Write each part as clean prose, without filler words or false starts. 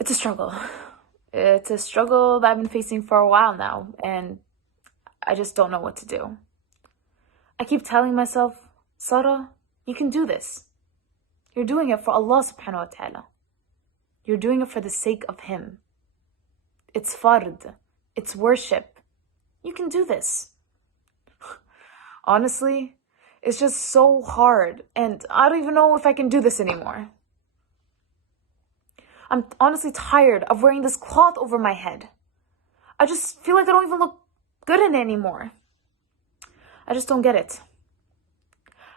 It's a struggle. It's a struggle that I've been facing for a while now, and I just don't know what to do. I keep telling myself, Sarah, you can do this. You're doing it for Allah subhanahu wa ta'ala. You're doing it for the sake of Him. It's fard. It's worship. You can do this. Honestly, it's just so hard, and I don't even know if I can do this anymore. I'm honestly tired of wearing this cloth over my head. I just feel like I don't even look good in it anymore. I just don't get it.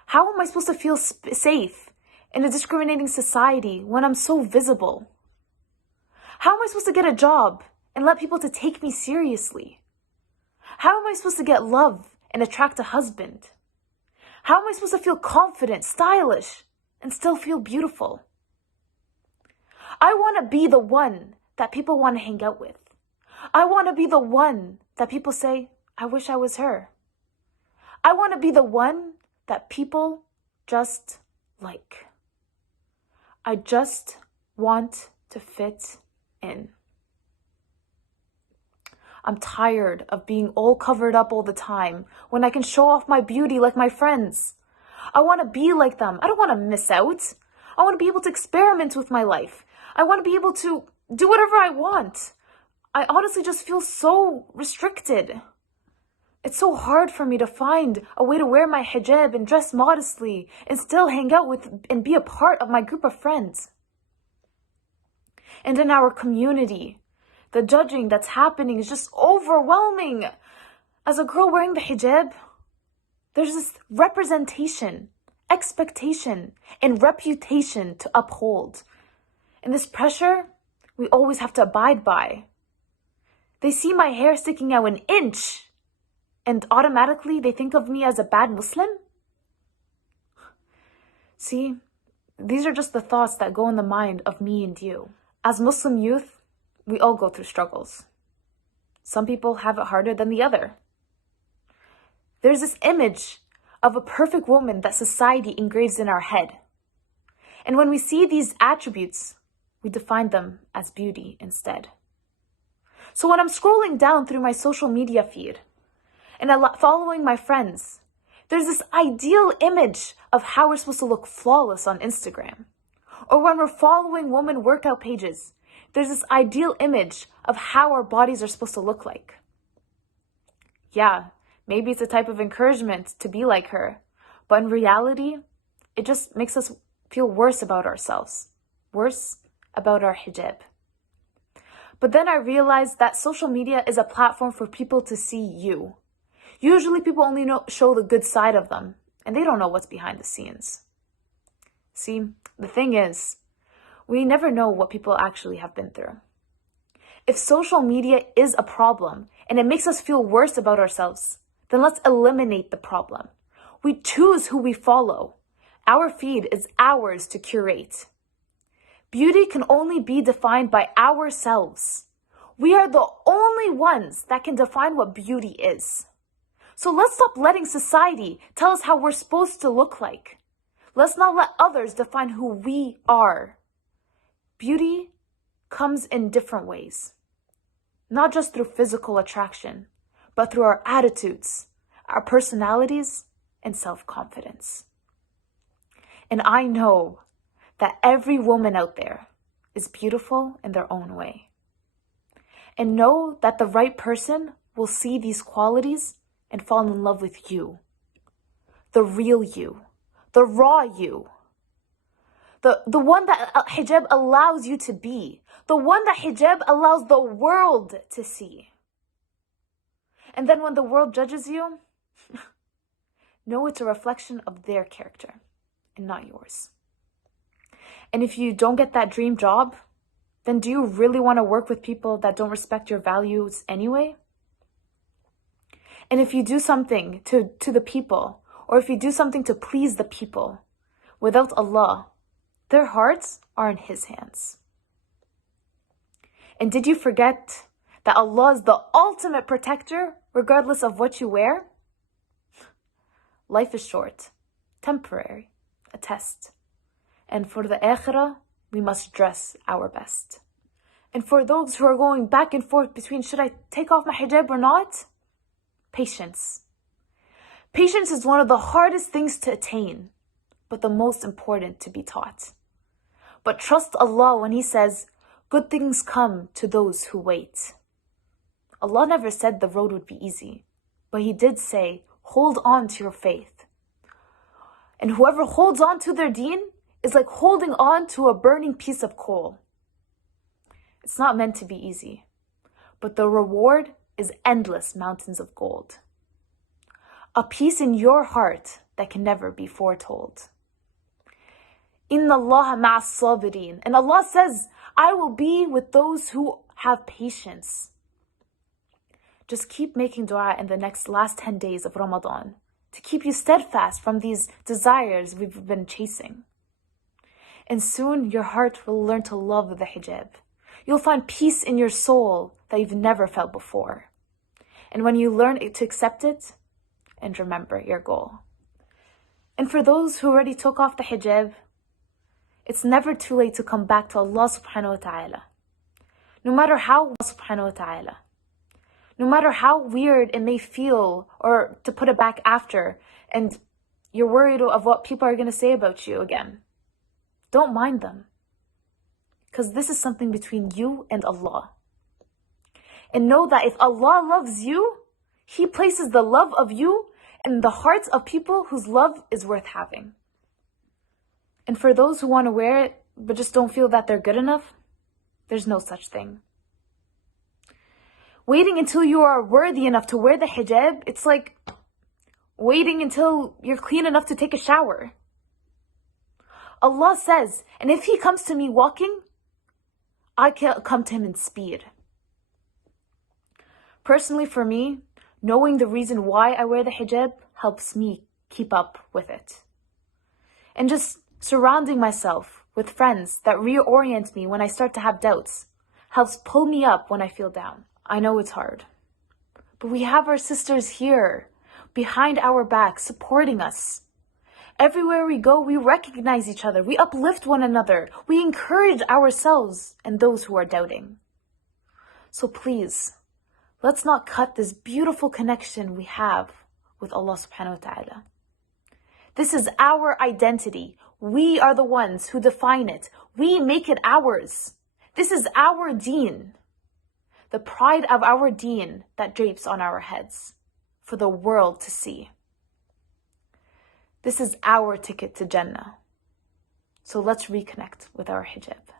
How am I supposed to feel safe in a discriminating society when I'm so visible? How am I supposed to get a job and let people to take me seriously? How am I supposed to get love and attract a husband? How am I supposed to feel confident, stylish, and still feel beautiful? I want to be the one that people want to hang out with. I want to be the one that people say, I wish I was her. I want to be the one that people just like. I just want to fit in. I'm tired of being all covered up all the time when I can show off my beauty like my friends. I want to be like them. I don't want to miss out. I want to be able to experiment with my life. I want to be able to do whatever I want. I honestly just feel so restricted. It's so hard for me to find a way to wear my hijab and dress modestly and still hang out with and be a part of my group of friends. And in our community, the judging that's happening is just overwhelming. As a girl wearing the hijab, there's this representation, expectation, and reputation to uphold. And this pressure, we always have to abide by. They see my hair sticking out an inch, and automatically they think of me as a bad Muslim? See, these are just the thoughts that go in the mind of me and you. As Muslim youth, we all go through struggles. Some people have it harder than the other. There's this image of a perfect woman that society engraves in our head. And when we see these attributes, we define them as beauty instead. So when I'm scrolling down through my social media feed and following my friends, there's this ideal image of how we're supposed to look flawless on Instagram. Or when we're following women workout pages, there's this ideal image of how our bodies are supposed to look like. Yeah, maybe it's a type of encouragement to be like her, but in reality, it just makes us feel worse about ourselves, worse about our hijab. But then I realized that social media is a platform for people to see you. Usually people only show the good side of them, and they don't know what's behind the scenes. See, the thing is, we never know what people actually have been through. If social media is a problem and it makes us feel worse about ourselves, then let's eliminate the problem. We choose who we follow. Our feed is ours to curate. Beauty can only be defined by ourselves. We are the only ones that can define what beauty is. So let's stop letting society tell us how we're supposed to look like. Let's not let others define who we are. Beauty comes in different ways, not just through physical attraction, but through our attitudes, our personalities, and self-confidence. And I know that every woman out there is beautiful in their own way. And know that the right person will see these qualities and fall in love with you. The real you, the raw you. The one that hijab allows you to be. The one that hijab allows the world to see. And then when the world judges you, know it's a reflection of their character and not yours. And if you don't get that dream job, then do you really want to work with people that don't respect your values anyway? And if you do something to the people, or if you do something to please the people, without Allah, their hearts are in His hands. And did you forget that Allah is the ultimate protector regardless of what you wear? Life is short, temporary, a test. And for the akhirah, we must dress our best. And for those who are going back and forth between should I take off my hijab or not? Patience. Patience is one of the hardest things to attain, but the most important to be taught. But trust Allah when He says, good things come to those who wait. Allah never said the road would be easy, but He did say, hold on to your faith. And whoever holds on to their deen is like holding on to a burning piece of coal. It's not meant to be easy, but the reward is endless mountains of gold. A peace in your heart that can never be foretold. Inna Allah ma'as sabirin. And Allah says, I will be with those who have patience. Just keep making dua in the last 10 days of Ramadan to keep you steadfast from these desires we've been chasing. And soon your heart will learn to love the hijab. You'll find peace in your soul that you've never felt before. And when you learn to accept it, and remember your goal. And for those who already took off the hijab, it's never too late to come back to Allah subhanahu wa ta'ala. No matter how subhanahu wa ta'ala. No matter how weird it may feel, or to put it back after, and you're worried of what people are going to say about you again. Don't mind them. Because this is something between you and Allah. And know that if Allah loves you, He places the love of you in the hearts of people whose love is worth having. And for those who want to wear it, but just don't feel that they're good enough, there's no such thing. Waiting until you are worthy enough to wear the hijab, it's like waiting until you're clean enough to take a shower. Allah says, and if He comes to me walking, I can come to Him in speed. Personally, for me, knowing the reason why I wear the hijab helps me keep up with it. And just surrounding myself with friends that reorient me when I start to have doubts helps pull me up when I feel down. I know it's hard, but we have our sisters here, behind our back, supporting us. Everywhere we go, we recognize each other. We uplift one another. We encourage ourselves and those who are doubting. So please, let's not cut this beautiful connection we have with Allah subhanahu wa ta'ala. This is our identity. We are the ones who define it. We make it ours. This is our deen. The pride of our deen that drapes on our heads for the world to see. This is our ticket to Jannah. So let's reconnect with our hijab.